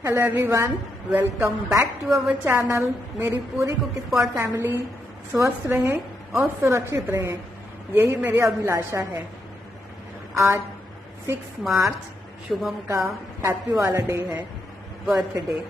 Hello everyone, welcome back to our channel. मेरी पूरी cook spot family स्वस्थ रहे और सुरक्षित रहे, यही मेरी अभिलाषा है। आज 6 मार्च शुभम का हैप्पी वाला डे है, बर्थडे।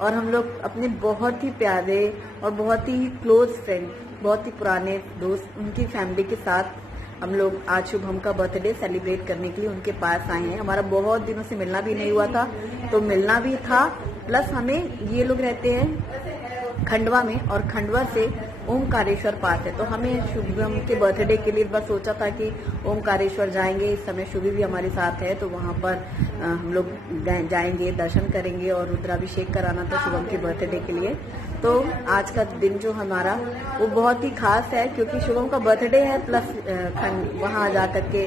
और हम लोग अपने बहुत ही प्यारे और बहुत ही क्लोज फ्रेंड, बहुत ही पुराने दोस्त, उनकी फैमिली के साथ हम लोग आज शुभम का बर्थडे सेलिब्रेट करने के लिए उनके पास आए हैं। हमारा बहुत दिनों से मिलना भी नहीं हुआ था, तो मिलना भी था। प्लस हमें, ये लोग रहते हैं खंडवा में और खंडवा से ओमकारेश्वर पास है, तो हमें शुभम के बर्थडे के लिए बस सोचा था कि ओमकारेश्वर जाएंगे। इस समय शुभी भी हमारे साथ है, तो वहाँ पर हम लोग जाएंगे, दर्शन करेंगे और रुद्राभिषेक कराना था शुभम के बर्थडे के लिए। तो आज का दिन जो हमारा वो बहुत ही खास है, क्योंकि शुभम का बर्थडे है। प्लस वहाँ जा करके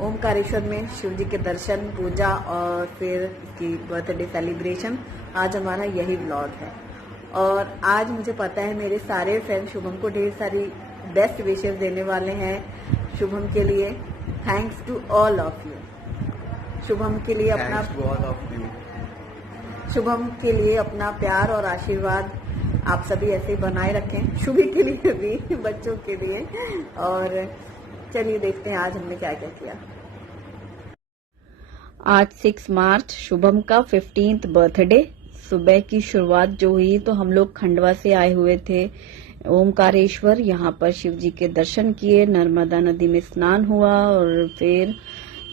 ओमकारेश्वर में शिव जी के दर्शन, पूजा और फिर इसकी बर्थडे सेलिब्रेशन, आज हमारा यही व्लॉग है। और आज मुझे पता है मेरे सारे फ्रेंड शुभम को ढेर सारी बेस्ट विशेस देने वाले हैं शुभम के लिए। Thanks to all of you. Shubham के लिए अपना प्यार और आशीर्वाद आप सभी ऐसे बनाए रखें, शुभी के लिए भी, बच्चों के लिए। और चलिए देखते हैं आज हमने क्या क्या किया। आज 6 मार्च शुभम का 15th बर्थडे। सुबह की शुरुआत जो हुई, तो हम लोग खंडवा से आए हुए थे ओमकारेश्वर। यहाँ पर शिव जी के दर्शन किए, नर्मदा नदी में स्नान हुआ और फिर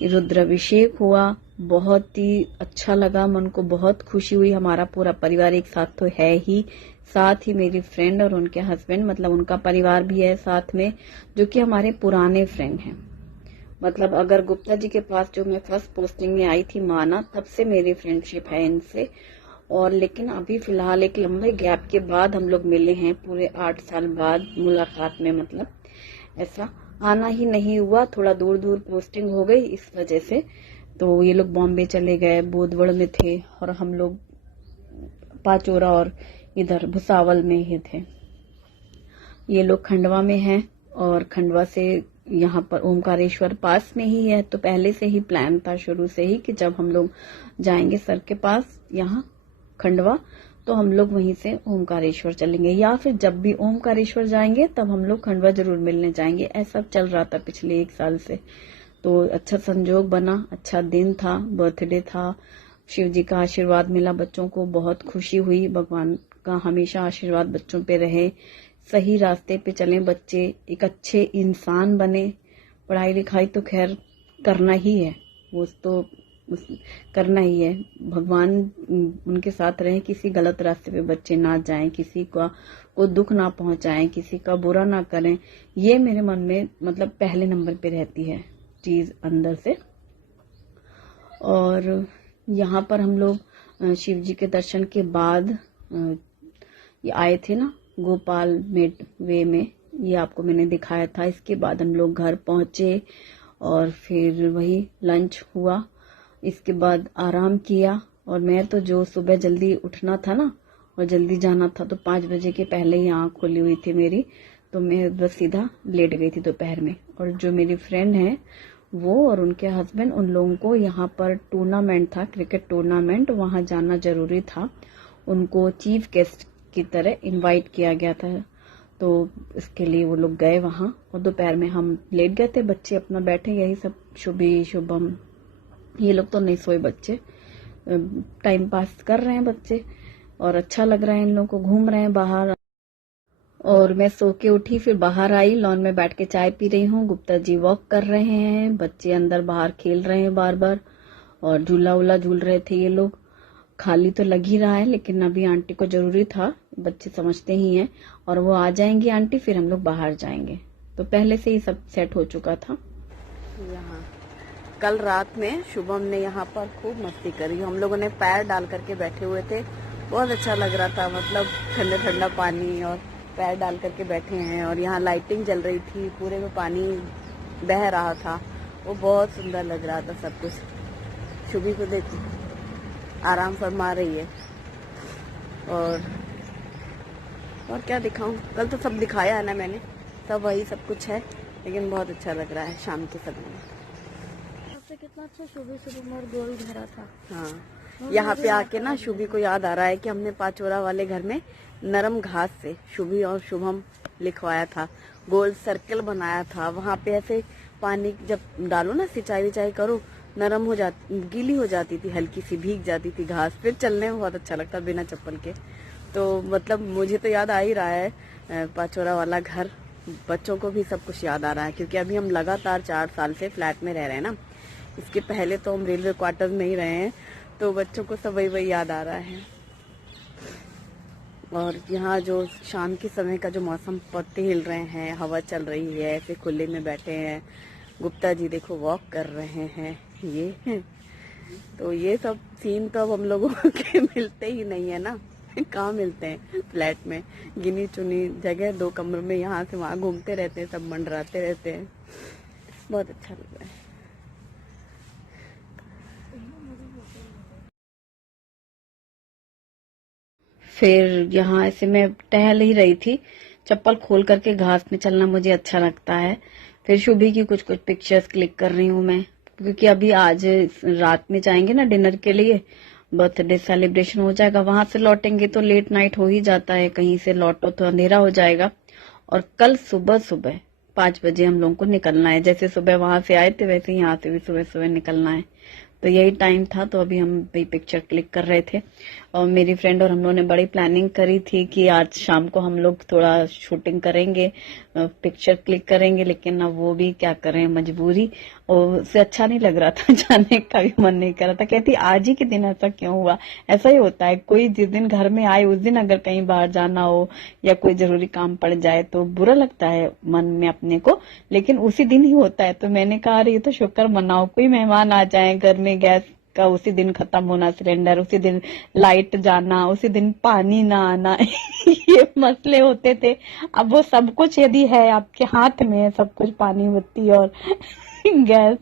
रुद्राभिषेक हुआ। बहुत ही अच्छा लगा, मन को बहुत खुशी हुई। हमारा पूरा परिवार एक साथ तो है ही, साथ ही मेरी फ्रेंड और उनके हस्बैंड, मतलब उनका परिवार भी है साथ में, जो कि हमारे पुराने फ्रेंड हैं। मतलब अगर गुप्ता जी के पास जो मैं फर्स्ट पोस्टिंग में आई थी माना, तब से मेरी फ्रेंडशिप है इनसे। और लेकिन अभी फिलहाल एक लंबे गैप के बाद हम लोग मिले हैं, पूरे 8 साल बाद मुलाकात में। मतलब ऐसा आना ही नहीं हुआ, थोड़ा दूर दूर पोस्टिंग हो गई इस वजह से। तो ये लोग बॉम्बे चले गए, बोधवड़ में थे, और हम लोग पाचोरा और इधर भुसावल में ही थे। ये लोग खंडवा में हैं और खंडवा से यहाँ पर ओमकारेश्वर पास में ही है। तो पहले से ही प्लान था शुरू से ही कि जब हम लोग जाएंगे सर के पास यहाँ खंडवा, तो हम लोग वहीं से ओमकारेश्वर चलेंगे, या फिर जब भी ओमकारेश्वर जाएंगे तब हम लोग खंडवा जरूर मिलने जाएंगे। ऐसा चल रहा था पिछले 1 साल से। तो अच्छा संजोग बना, अच्छा दिन था, बर्थडे था, शिव जी का आशीर्वाद मिला, बच्चों को बहुत खुशी हुई। भगवान का हमेशा आशीर्वाद बच्चों पे रहे, सही रास्ते पे चलें बच्चे, एक अच्छे इंसान बने। पढ़ाई लिखाई तो खैर करना ही है, वो तो करना ही है। भगवान उनके साथ रहे, किसी गलत रास्ते पे बच्चे ना जाएं, किसी को दुख ना पहुंचाएं, किसी का बुरा ना करें। ये मेरे मन में मतलब पहले नंबर पे रहती है चीज अंदर से। और यहाँ पर हम लोग शिव जी के दर्शन के बाद ये आए थे ना गोपाल मेट वे में, ये आपको मैंने दिखाया था। इसके बाद हम लोग घर पहुंचे और फिर वही लंच हुआ, इसके बाद आराम किया। और मैं तो जो सुबह जल्दी उठना था ना और जल्दी जाना था, तो 5 बजे के पहले ही आँख खुली हुई थी मेरी, तो मैं बस सीधा लेट गई थी दोपहर में। और जो मेरी फ्रेंड है वो और उनके हस्बैंड, उन लोगों को यहाँ पर टूर्नामेंट था, क्रिकेट टूर्नामेंट, वहां जाना जरूरी था। उनको चीफ गेस्ट की तरह इनवाइट किया गया था, तो इसके लिए वो लोग गए वहां। और दोपहर में हम लेट गए थे, बच्चे अपना बैठे, यही सब शुभी शुभम ये लोग तो नहीं सोए, बच्चे टाइम पास कर रहे हैं बच्चे, और अच्छा लग रहा है इन लोगों को, घूम रहे हैं बाहर। और मैं सो के उठी, फिर बाहर आई, लॉन में बैठ के चाय पी रही हूँ। गुप्ता जी वॉक कर रहे हैं, बच्चे अंदर बाहर खेल रहे हैं बार बार, और झूला उला झूल रहे थे ये लोग। खाली तो लग ही रहा है, लेकिन अभी आंटी को जरूरी था, बच्चे समझते ही हैं। और वो आ जाएंगी आंटी, फिर हम लोग बाहर जाएंगे, तो पहले से ही सब सेट हो चुका था। यहाँ कल रात में शुभम ने यहाँ पर खूब मस्ती करी। हम लोगों ने पैर डाल करके बैठे हुए थे, बहुत अच्छा लग रहा था, मतलब ठंडा ठंडा पानी, और पैर डाल करके बैठे हैं। और यहाँ लाइटिंग जल रही थी, पूरे में पानी बह रहा था, वो बहुत सुंदर लग रहा था सब कुछ। शुभी को देखो आराम फरमा रही है। और क्या दिखाऊं, कल तो सब दिखाया है ना मैंने, सब वही सब कुछ है, लेकिन बहुत अच्छा लग रहा है शाम के समय में। कितना अच्छा सुबह सुबह और गोल घेरा था। हाँ, यहाँ पे आके ना शुभी को याद आ रहा है कि हमने पाचोरा वाले घर में नरम घास से शुभी और शुभम लिखवाया था, गोल सर्कल बनाया था। वहां पे ऐसे पानी जब डालो ना, सिंचाई विचाई करो, नरम हो जाती, गीली हो जाती थी, हल्की सी भीग जाती थी घास, फिर चलने में बहुत अच्छा लगता बिना चप्पल के। तो मतलब मुझे तो याद आ ही रहा है पाचोरा वाला घर, बच्चों को भी सब कुछ याद आ रहा है, क्योंकि अभी हम लगातार 4 साल से फ्लैट में रह रहे हैं ना। इसके पहले तो हम रेलवे क्वार्टर में ही रहे हैं, तो बच्चों को सब वही याद आ रहा है। और यहाँ जो शाम के समय का जो मौसम, पत्ते हिल रहे हैं, हवा चल रही है, ऐसे खुले में बैठे हैं। गुप्ता जी देखो वॉक कर रहे हैं ये। तो ये सब सीन तो अब हम लोगों के मिलते ही नहीं है ना, कहाँ मिलते हैं फ्लैट में, गिनी चुनी जगह 2 कमरों में यहाँ से वहाँ घूमते रहते हैं, सब मंडराते रहते हैं। बहुत अच्छा लग रहा है। फिर यहाँ ऐसे मैं टहल ही रही थी, चप्पल खोल करके घास में चलना मुझे अच्छा लगता है। फिर शुभी की कुछ कुछ पिक्चर्स क्लिक कर रही हूँ मैं, क्योंकि अभी आज रात में जाएंगे ना डिनर के लिए, बर्थडे सेलिब्रेशन हो जाएगा, वहां से लौटेंगे तो लेट नाइट हो ही जाता है, कहीं से लौटो तो अंधेरा हो जाएगा। और कल सुबह सुबह 5 बजे हम लोगों को निकलना है, जैसे सुबह वहां से आए थे वैसे यहाँ से भी सुबह सुबह निकलना है। तो यही टाइम था, तो अभी हम भी पिक्चर क्लिक कर रहे थे। और मेरी फ्रेंड और हम लोगों ने बड़ी प्लानिंग करी थी कि आज शाम को हम लोग थोड़ा शूटिंग करेंगे, पिक्चर क्लिक करेंगे, लेकिन अब वो भी क्या करें, मजबूरी, और उससे अच्छा नहीं लग रहा था, जाने का भी मन नहीं कर रहा था। कहती आज ही के दिन ऐसा क्यों हुआ। ऐसा ही होता है, कोई जिस दिन घर में आए उस दिन अगर कहीं बाहर जाना हो या कोई जरूरी काम पड़ जाए तो बुरा लगता है मन में अपने को, लेकिन उसी दिन ही होता है। तो मैंने कहा अरे ये तो शुक्र मनाओ, कोई मेहमान आ जाए घर में, गैस का उसी दिन खत्म होना सिलेंडर, उसी दिन लाइट जाना, उसी दिन पानी ना आना ये मसले होते थे। अब वो सब कुछ यदि है आपके हाथ में है, सब कुछ, पानी, बत्ती और गैस,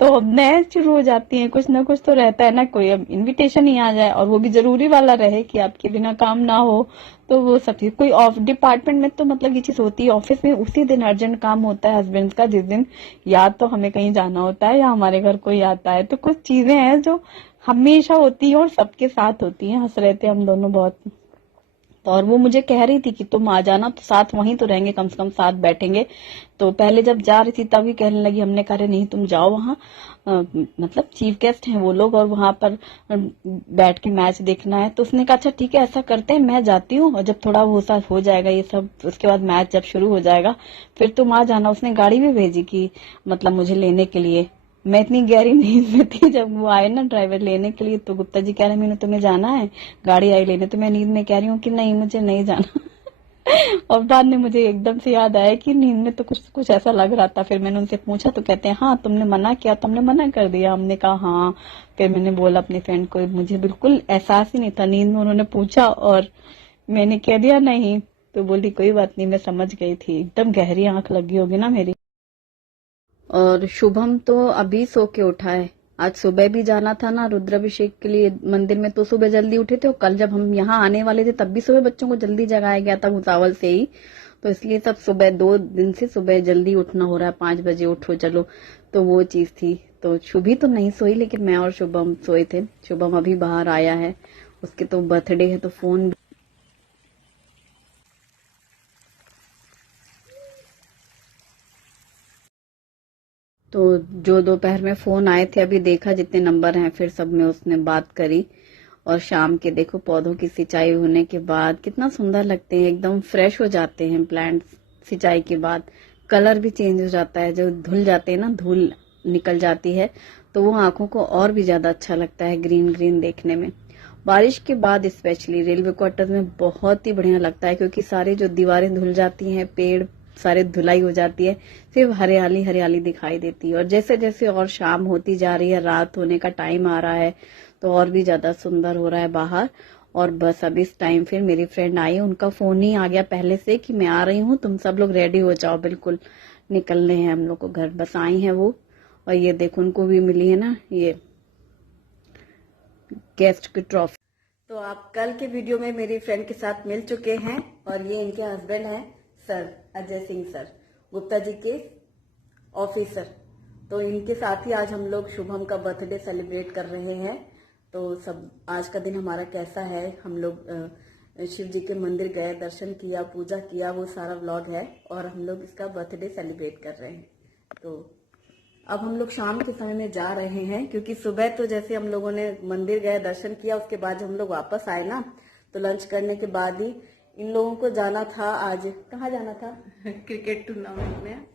तो नए शुरू हो जाती है, कुछ ना कुछ तो रहता है ना, कोई अब इनविटेशन ही आ जाए और वो भी जरूरी वाला रहे कि आपके बिना काम ना हो, तो वो सब चीज, कोई ऑफ डिपार्टमेंट में तो मतलब ये चीज होती है, ऑफिस में उसी दिन अर्जेंट काम होता है हस्बैंड का, जिस दिन या तो हमें कहीं जाना होता है या हमारे घर कोई आता है, तो कुछ चीजें हैं जो हमेशा होती है और सबके साथ होती है। हंस रहे थे हम दोनों बहुत। तो और वो मुझे कह रही थी कि तुम आ जाना, तो साथ वहीं तो रहेंगे, कम से कम साथ बैठेंगे। तो पहले जब जा रही थी तभी कहने लगी, हमने कहा नहीं तुम जाओ वहां, मतलब चीफ गेस्ट हैं वो लोग और वहां पर बैठ के मैच देखना है। तो उसने कहा अच्छा ठीक है ऐसा करते हैं, मैं जाती हूँ और जब थोड़ा वो सा हो जाएगा ये सब, उसके बाद मैच जब शुरू हो जाएगा फिर तुम आ जाना। उसने गाड़ी भी भेजी कि मतलब मुझे लेने के लिए। मैं इतनी गहरी नींद में थी जब वो आए ना ड्राइवर लेने के लिए, तो गुप्ता जी कह रहे मीनू तुम्हें जाना है, गाड़ी आई लेने, तो मैं नींद में कह रही हूँ कि नहीं मुझे नहीं जाना और बाद में मुझे एकदम से याद आया कि नींद में तो कुछ कुछ ऐसा लग रहा था। फिर मैंने उनसे पूछा तो कहते हैं हाँ तुमने मना किया, तुमने मना कर दिया। हमने कहा हाँ। फिर मैंने बोला अपनी फ्रेंड को, मुझे बिल्कुल एहसास ही नहीं था, नींद में उन्होंने पूछा और मैंने कह दिया नहीं, तो बोली कोई बात नहीं, मैं समझ गई थी, एकदम गहरी आंख लगी होगी ना मेरी। और शुभम तो अभी सो के उठा है, आज सुबह भी जाना था ना रुद्राभिषेक के लिए मंदिर में, तो सुबह जल्दी उठे थे और कल जब हम यहाँ आने वाले थे तब भी सुबह बच्चों को जल्दी जगाया गया था भुसावल से ही, तो इसलिए सब सुबह 2 दिन से सुबह जल्दी उठना हो रहा है, 5 बजे उठो चलो, तो वो चीज थी। तो शुभी तो नहीं सोई, लेकिन मैं और शुभम सोए थे। शुभम अभी बाहर आया है, उसके तो बर्थडे है, तो फोन, तो जो दोपहर में फोन आए थे अभी देखा जितने नंबर हैं, फिर सब में उसने बात करी। और शाम के देखो पौधों की सिंचाई होने के बाद कितना सुंदर लगते हैं, एकदम फ्रेश हो जाते हैं प्लांट्स। सिंचाई के बाद कलर भी चेंज हो जाता है, जो धुल जाते हैं ना, धूल निकल जाती है, तो वो आंखों को और भी ज्यादा अच्छा लगता है ग्रीन ग्रीन देखने में। बारिश के बाद स्पेशली रेलवे क्वार्टर में बहुत ही बढ़िया लगता है, क्योंकि सारी जो दीवारें धुल जाती हैं, पेड़ सारे धुलाई हो जाती है, सिर्फ हरियाली हरियाली दिखाई देती है। और जैसे जैसे और शाम होती जा रही है, रात होने का टाइम आ रहा है, तो और भी ज्यादा सुंदर हो रहा है बाहर। और बस अब इस टाइम फिर मेरी फ्रेंड आई, उनका फोन ही आ गया पहले से कि मैं आ रही हूँ, तुम सब लोग रेडी हो जाओ, बिल्कुल निकलने हैं हम लोग को घर। बस आई हैं वो, और ये देखो उनको भी मिली है ना ये गेस्ट की ट्रॉफी। तो आप कल के वीडियो में मेरी फ्रेंड के साथ मिल चुके हैं, और ये इनके हस्बैंड हैं सर अजय सिंह सर, गुप्ता जी के ऑफिसर। तो इनके साथ ही आज हम लोग शुभम का बर्थडे सेलिब्रेट कर रहे हैं। तो सब आज का दिन हमारा कैसा है, हम लोग शिव जी के मंदिर गए, दर्शन किया, पूजा किया, वो सारा व्लॉग है। और हम लोग इसका बर्थडे सेलिब्रेट कर रहे हैं। तो अब हम लोग शाम के समय में जा रहे हैं, क्योंकि सुबह तो जैसे हम लोगों ने मंदिर गए, दर्शन किया, उसके बाद जब हम लोग वापस आए ना, तो लंच करने के बाद ही इन लोगों को जाना था। आज कहाँ जाना था? क्रिकेट टूर्नामेंट में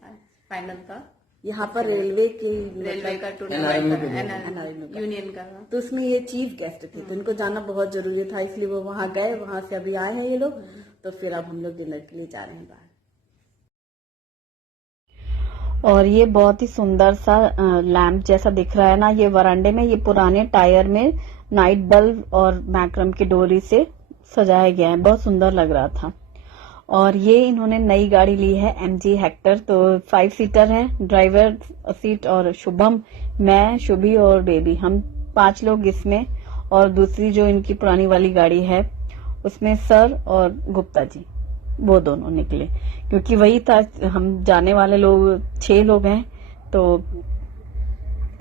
फाइनल था यहाँ पर रेलवे का टूर्नामेंट यूनियन का। तो उसमें ये चीफ गेस्ट थे, तो इनको जाना बहुत जरूरी था, इसलिए वो वहां गए। वहां से अभी आए हैं ये लोग, तो फिर अब हम लोग डिनर के लिए जा रहे हैं बाहर। और ये बहुत ही सुंदर सा लैंप जैसा दिख रहा है ना, ये वरांडे में, ये पुराने टायर में नाइट बल्ब और मैक्रम की डोरी से सजाया गया है, बहुत सुंदर लग रहा था। और ये इन्होंने नई गाड़ी ली है MG हेक्टर, तो 5 सीटर है, ड्राइवर सीट और शुभम, मैं, शुभी और बेबी, हम 5 लोग इसमें। और दूसरी जो इनकी पुरानी वाली गाड़ी है उसमें सर और गुप्ता जी, वो दोनों निकले, क्योंकि वही था, हम जाने वाले लोग 6 लोग हैं, तो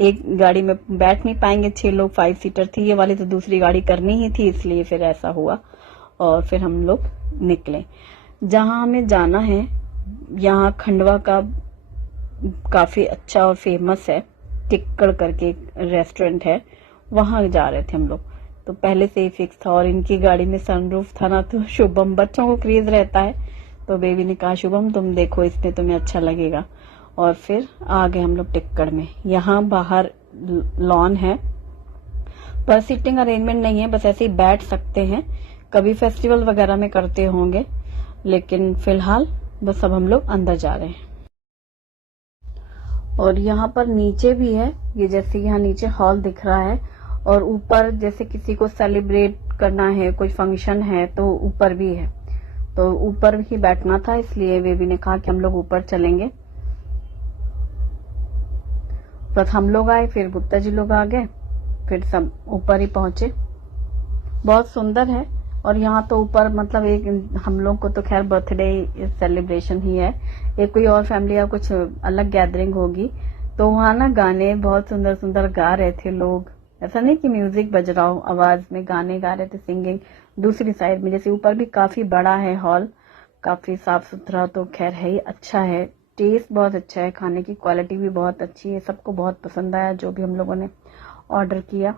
एक गाड़ी में बैठ नहीं पाएंगे 6 लोग, 5 सीटर थी ये वाली, तो दूसरी गाड़ी करनी ही थी, इसलिए फिर ऐसा हुआ। और फिर हम लोग निकले। जहां हमें जाना है, यहाँ खंडवा का काफी अच्छा और फेमस है, टिक्कड़ करके एक रेस्टोरेंट है, वहां जा रहे थे हम लोग। तो पहले से ही फिक्स था, और इनकी गाड़ी में सनरूफ था ना, तो शुभम, बच्चों को क्रेज रहता है, तो बेबी ने कहा शुभम तुम देखो, इसमें तुम्हें अच्छा लगेगा। और फिर आ गए हम लोग टिक्कड़ में। यहाँ बाहर लॉन है, पर सीटिंग अरेंजमेंट नहीं है, बस ऐसे ही बैठ सकते हैं, कभी फेस्टिवल वगैरह में करते होंगे, लेकिन फिलहाल बस अब हम लोग अंदर जा रहे हैं। और यहाँ पर नीचे भी है, ये जैसे यहाँ नीचे हॉल दिख रहा है, और ऊपर जैसे किसी को सेलिब्रेट करना है, कोई फंक्शन है, तो ऊपर भी है। तो ऊपर ही बैठना था, इसलिए बेबी ने कहा कि हम लोग ऊपर चलेंगे। बस हम लोग आए, फिर गुप्ता जी लोग आ गए, फिर सब ऊपर ही पहुंचे। बहुत सुंदर है। और यहाँ तो ऊपर मतलब एक हम लोग को तो खैर बर्थडे सेलिब्रेशन ही है, एक कोई और फैमिली या कुछ अलग गैदरिंग होगी, तो वहाँ ना गाने बहुत सुंदर सुंदर गा रहे थे लोग, ऐसा नहीं कि म्यूजिक बज रहा हो, आवाज में गाने गा रहे थे, सिंगिंग। दूसरी साइड में जैसे ऊपर भी काफी बड़ा है हॉल, काफी साफ सुथरा, तो खैर है ही, अच्छा है, टेस्ट बहुत अच्छा है, खाने की क्वालिटी भी बहुत अच्छी है, सबको बहुत पसंद आया जो भी हम लोगों ने ऑर्डर किया।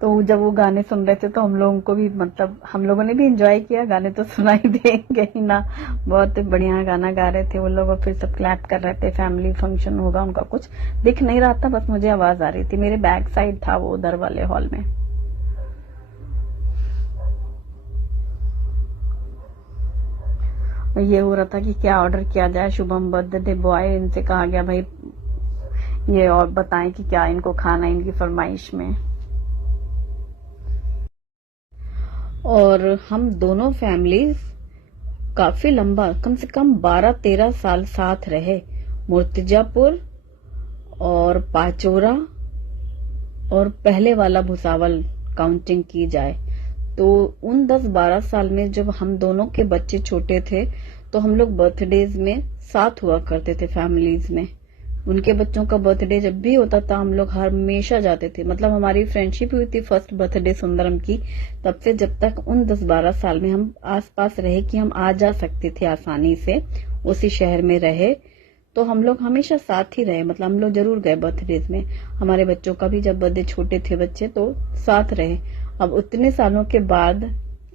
तो जब वो गाने सुन रहे थे तो हम लोगों को भी, मतलब हम लोगों ने भी एंजॉय किया, गाने तो सुनाई देंगे ही ना, बहुत बढ़िया गाना गा रहे थे वो लोग। और फिर सब क्लैप कर रहे थे, फैमिली फंक्शन होगा उनका, कुछ दिख नहीं रहा था, बस मुझे आवाज आ रही थी, मेरे बैक साइड था वो उधर वाले हॉल में। ये हो रहा था कि क्या ऑर्डर किया जाए, शुभम बर्थडे बॉय, इनसे कहा गया भाई ये और बताएं कि क्या इनको खाना है, इनकी फरमाइश में। और हम दोनों फैमिलीज काफी लंबा, कम से कम 12-13 साल साथ रहे, मुर्तिजापुर और पाचोरा और पहले वाला भुसावल काउंटिंग की जाए तो उन 10-12 साल में जब हम दोनों के बच्चे छोटे थे, तो हम लोग बर्थडेज में साथ हुआ करते थे फैमिलीज में। उनके बच्चों का बर्थडे जब भी होता था हम लोग हमेशा जाते थे, मतलब हमारी फ्रेंडशिप हुई थी फर्स्ट बर्थडे सुंदरम की, तब से जब तक उन 10-12 साल में हम आसपास रहे कि हम आ जा सकते थे आसानी से, उसी शहर में रहे, तो हम लोग हमेशा साथ ही रहे, मतलब हम लोग जरूर गए बर्थडेज में। हमारे बच्चों का भी जब बर्थडे, छोटे थे बच्चे तो साथ रहे। अब उतने सालों के बाद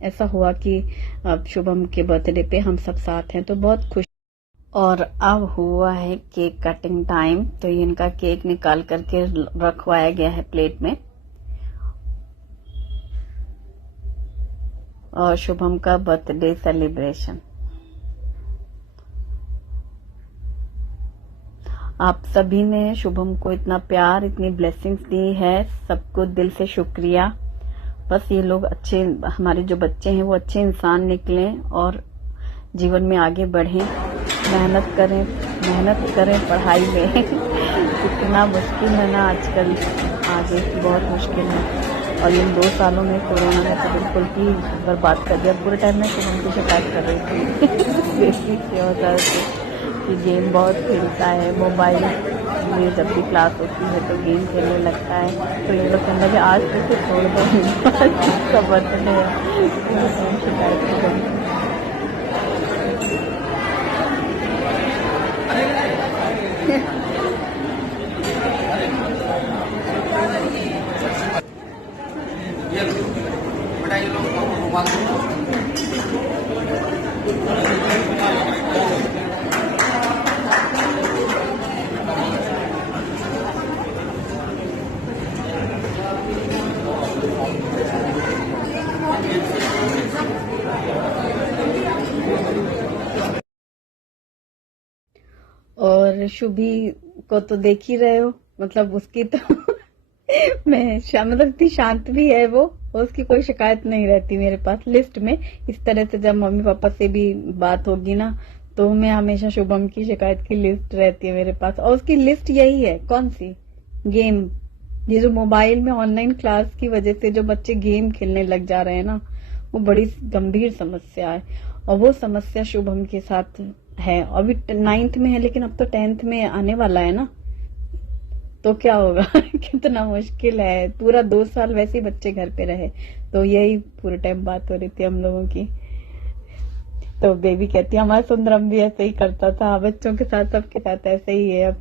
ऐसा हुआ कि अब शुभम के बर्थडे पे हम सब साथ हैं, तो बहुत खुश। और अब हुआ है केक कटिंग टाइम, तो ये इनका केक निकाल करके रखवाया गया है प्लेट में, और शुभम का बर्थडे सेलिब्रेशन। आप सभी ने शुभम को इतना प्यार, इतनी ब्लेसिंग्स दी है, सबको दिल से शुक्रिया। बस ये लोग अच्छे, हमारे जो बच्चे हैं वो अच्छे इंसान निकलें और जीवन में आगे बढ़ें, मेहनत करें पढ़ाई में इतना मुश्किल है ना आजकल, आगे की बहुत मुश्किल है। और इन 2 सालों में कोरोना ने तो बिल्कुल ही बर्बाद कर दिया। पूरे टाइम में शुभम की शिकायत कर रही थी कि गेम बहुत खेलता है, मोबाइल में जब भी क्लास होती है तो गेम खेलने लगता है। तो ये लोग कहने लगे आज तो छोड़ दो, इसका बर्थडे है, शिकायत नहीं करी। और शुभी को तो देख ही रहे हो, मतलब उसकी तो मतलब इतनी शांत भी है वो, उसकी कोई शिकायत नहीं रहती मेरे पास लिस्ट में। इस तरह से जब मम्मी पापा से भी बात होगी ना तो मैं हमेशा शुभम की शिकायत की लिस्ट रहती है मेरे पास। और उसकी लिस्ट यही है, कौन सी? गेम। ये जो मोबाइल में ऑनलाइन क्लास की वजह से जो बच्चे गेम खेलने लग जा रहे हैं ना, वो बड़ी गंभीर समस्या है। और वो समस्या शुभम के साथ है। अभी 9th में है लेकिन अब तो 10th में आने वाला है ना, तो क्या होगा कितना मुश्किल है। पूरा 2 साल वैसे ही बच्चे घर पे रहे, तो यही पूरे टाइम बात हो रही थी हम लोगों की। तो बेबी कहती है हमारा सुंदरम भी ऐसे ही करता था, बच्चों के साथ सबके साथ ऐसे ही है। अब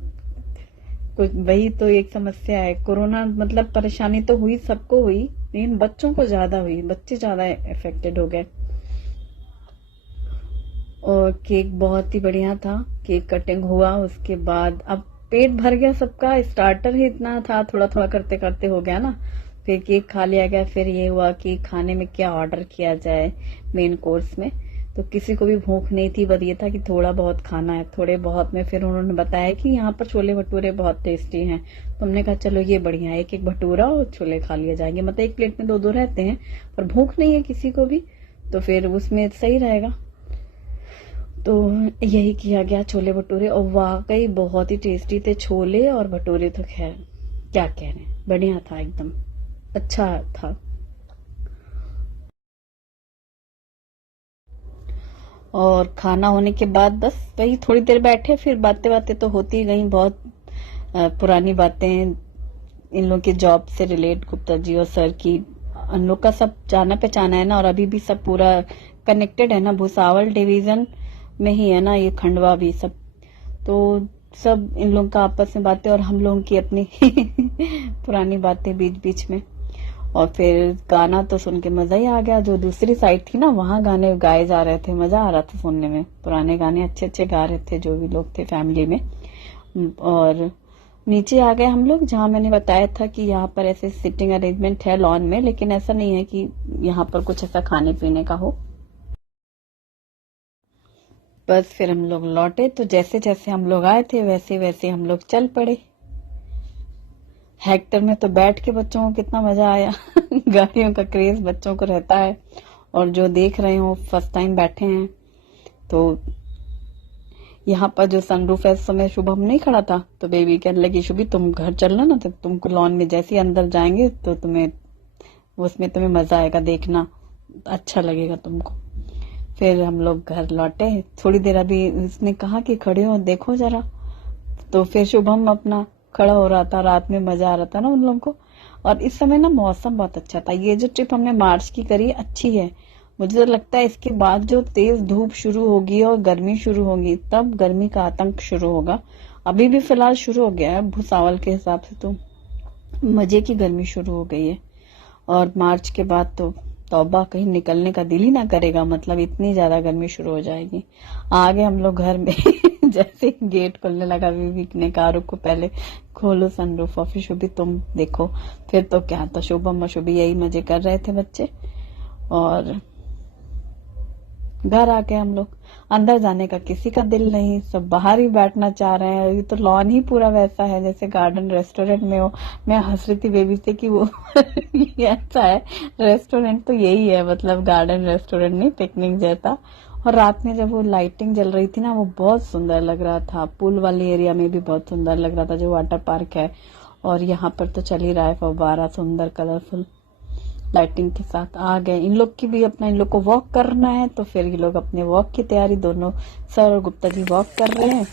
कुछ वही तो एक समस्या है। कोरोना मतलब परेशानी तो हुई, सबको हुई, लेकिन बच्चों को ज्यादा हुई, बच्चे ज्यादा इफेक्टेड हो गए। और केक बहुत ही बढ़िया था, केक कटिंग हुआ, उसके बाद अब पेट भर गया सबका। स्टार्टर ही इतना था, थोड़ा थोड़ा करते करते हो गया ना, फिर केक खा लिया गया। फिर ये हुआ कि खाने में क्या ऑर्डर किया जाए मेन कोर्स में, तो किसी को भी भूख नहीं थी, बस ये था कि थोड़ा बहुत खाना है। थोड़े बहुत में फिर उन्होंने बताया कि यहाँ पर छोले भटूरे बहुत टेस्टी हैं, तो हमने कहा चलो ये बढ़िया है, एक एक भटूरा और छोले खा लिए जाएंगे। मतलब एक प्लेट में 2-2 रहते हैं, पर भूख नहीं है किसी को भी, तो फिर उसमें सही रहेगा। तो यही किया गया, छोले भटूरे। और वाकई बहुत ही टेस्टी थे छोले और भटूरे, तो खैर क्या कह रहे हैं, बढ़िया था, एकदम अच्छा था। और खाना होने के बाद बस वही थोड़ी देर बैठे, फिर बातें बातें तो होती गई, बहुत पुरानी बातें इन लोग के जॉब से रिलेट, गुप्ता जी और सर की। इन लोग का सब जाना पहचाना है ना, और अभी भी सब पूरा कनेक्टेड है ना, भुसावल डिवीजन में ही है ना ये खंडवा भी सब, तो सब इन लोग का आपस में बातें और हम लोगों की अपनी पुरानी बातें बीच बीच में। और फिर गाना तो सुन के मजा ही आ गया। जो दूसरी साइड थी ना, वहां गाने गाए जा रहे थे, मजा आ रहा था सुनने में। पुराने गाने अच्छे अच्छे गा रहे थे जो भी लोग थे फैमिली में। और नीचे आ गए हम लोग, जहां मैंने बताया था कि यहाँ पर ऐसे सिटिंग अरेंजमेंट है लॉन में, लेकिन ऐसा नहीं है कि यहाँ पर कुछ ऐसा खाने पीने का हो। बस फिर हम लोग लौटे, तो जैसे जैसे हम लोग आए थे वैसे वैसे हम लोग चल पड़े। हेक्टर में तो बैठ के बच्चों को कितना मजा आया गाड़ियों का क्रेज बच्चों को रहता है, और जो देख रहे हो फर्स्ट टाइम बैठे हैं, तो यहाँ पर जो सनरूफ है, उस समय शुभम नहीं खड़ा था, तो बेबी कहने लगी शुभी तुम घर चलना ना, तो तुमको लॉन में जैसे ही अंदर जाएंगे तो तुम्हें उसमें तुम्हें मजा आएगा, देखना अच्छा लगेगा तुमको। फिर हम लोग घर लौटे, थोड़ी देर अभी उसने कहा कि खड़े हो देखो जरा, तो फिर शुभम अपना खड़ा हो रहा था। रात में मजा आ रहा था ना उन लोगों को, और इस समय ना मौसम बहुत अच्छा था। ये जो ट्रिप हमने मार्च की करी अच्छी है, मुझे तो लगता है इसके बाद जो तेज धूप शुरू होगी और गर्मी शुरू होगी, तब गर्मी का आतंक शुरू होगा। अभी भी फिलहाल शुरू हो गया है भुसावल के हिसाब से, तो मजे की गर्मी शुरू हो गई है। और मार्च के बाद तो तौबा, कहीं निकलने का दिल ही ना करेगा, मतलब इतनी ज्यादा गर्मी शुरू हो जाएगी। आ गए हम लोग घर में जैसे ही गेट खुलने लगा, बीवी ने कहा रुको पहले खोलो सनरूफ, और फिर शुभी तुम देखो। फिर तो क्या था, शुभम और शुभी यही मजे कर रहे थे बच्चे। और घर आके हम लोग, अंदर जाने का किसी का दिल नहीं, सब बाहर ही बैठना चाह रहे हैं। ये तो लॉन ही पूरा वैसा है जैसे गार्डन रेस्टोरेंट में हो। मैं हंस रही थी बेबी से कि वो ये अच्छा है, रेस्टोरेंट तो यही है, मतलब गार्डन रेस्टोरेंट नहीं, पिकनिक जैसा। और रात में जब वो लाइटिंग जल रही थी ना, वो बहुत सुंदर लग रहा था। पुल वाले एरिया में भी बहुत सुंदर लग रहा था, जो वाटर पार्क है। और यहाँ पर तो चल ही रहा है फव्वारा, सुंदर कलरफुल लाइटिंग के साथ। आ गए, इन लोग की भी अपना, इन लोग को वॉक करना है, तो फिर ये लोग अपने वॉक की तैयारी, दोनों सर और गुप्ता जी वॉक कर रहे हैं।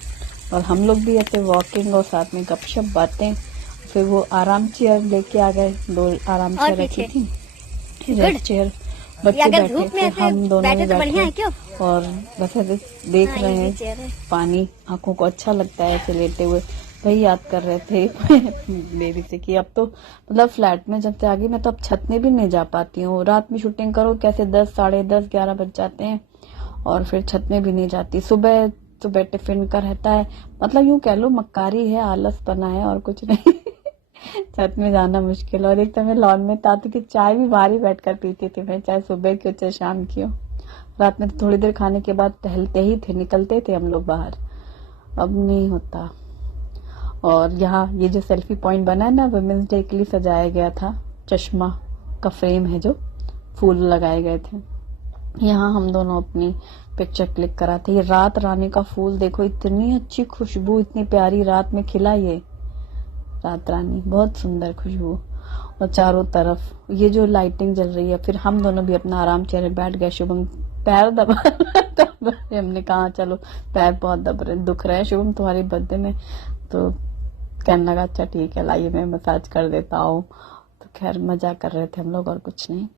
और हम लोग भी ऐसे वॉकिंग और साथ में गपशप बातें। फिर वो आराम चेयर लेके आ गए, 2 आराम और चेयर रखी पीछे। थी, रेड चेयर। बच्चे अगर बैठे धूप में थे, ऐसे हम दोनों बैठे भी तो बढ़िया है बैठे क्यों? और बस ऐसे देख हाँ, रहे ये भी हैं चेयर है। पानी। आंखों को अच्छा लगता है ऐसे लेटे हुए। वही याद कर रहे थे बेबी से कि अब तो मतलब फ्लैट में जब से आ गई मैं तो अब छत में भी नहीं जा पाती हूँ। रात में शूटिंग करो कैसे 10, साढ़े 10, 11 बज जाते हैं और फिर छत में भी नहीं जाती। सुबह सुबह टिफिन का रहता है, मतलब यूं कह लो मक्कारी है, आलस बना है और कुछ नहीं। छत में जाना मुश्किल। और एक समय लॉन में ताती की चाय भी बाहर ही बैठ कर पीती थी मैं, चाहे सुबह की हो चाहे शाम की हो। रात में तो थोड़ी देर खाने के बाद टहलते ही थे, निकलते थे हम लोग बाहर। अब नहीं होता। और यहाँ ये जो सेल्फी पॉइंट बना है ना, वुमेन्स डे के लिए सजाया गया था। चश्मा का फ्रेम है जो फूल लगाए गए थे, यहाँ हम दोनों अपनी पिक्चर क्लिक कराते। ये रात रानी का फूल देखो, इतनी अच्छी खुशबू, इतनी प्यारी रात में खिला ये रात रानी, बहुत सुंदर खुशबू। और चारों तरफ ये जो लाइटिंग जल रही है। फिर हम दोनों भी अपना आराम चेयर में बैठ गए। शुभम पैर दबा हमने कहा चलो पैर बहुत दुख रहे हैं शुभम तुम्हारी बर्थडे में, तो कहने लगा अच्छा ठीक है लाइए मैं मसाज कर देता हूँ। तो खैर मजा कर रहे थे हम लोग और कुछ नहीं।